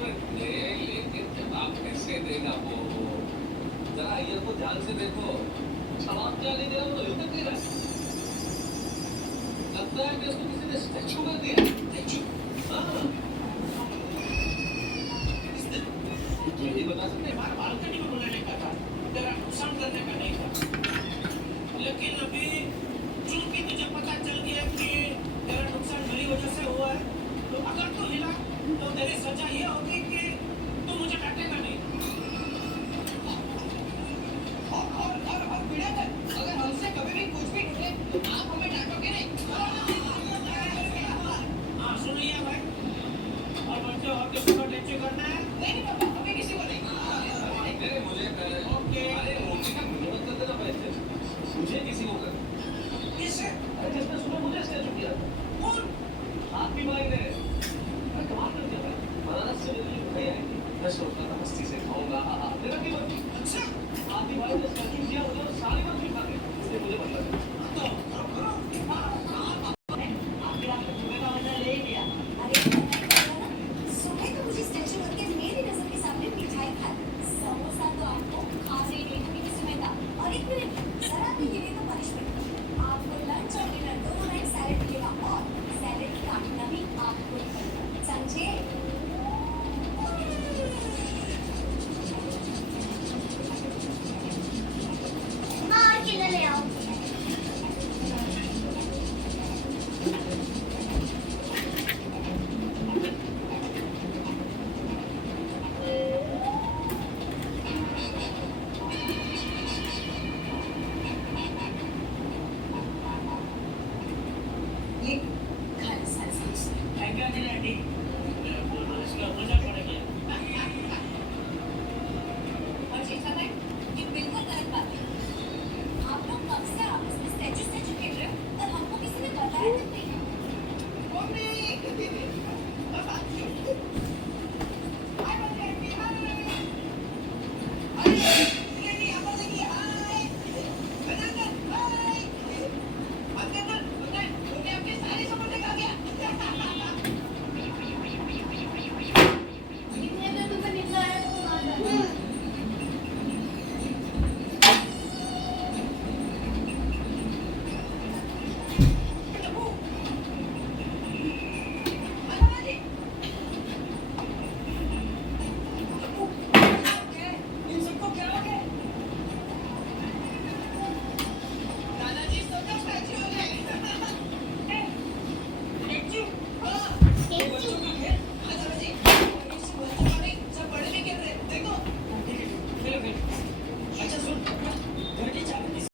लेकिन जवाब कैसे देगा वो? जरा ये को ध्यान से देखो, जवाब क्या नहीं दे रहा, वो तो यूं तक नहीं रहा है। लगता है कि उसको किसी ने स्टैचू कर दिया। स्टैचू? हाँ। किसने? ये नहीं बता सकते।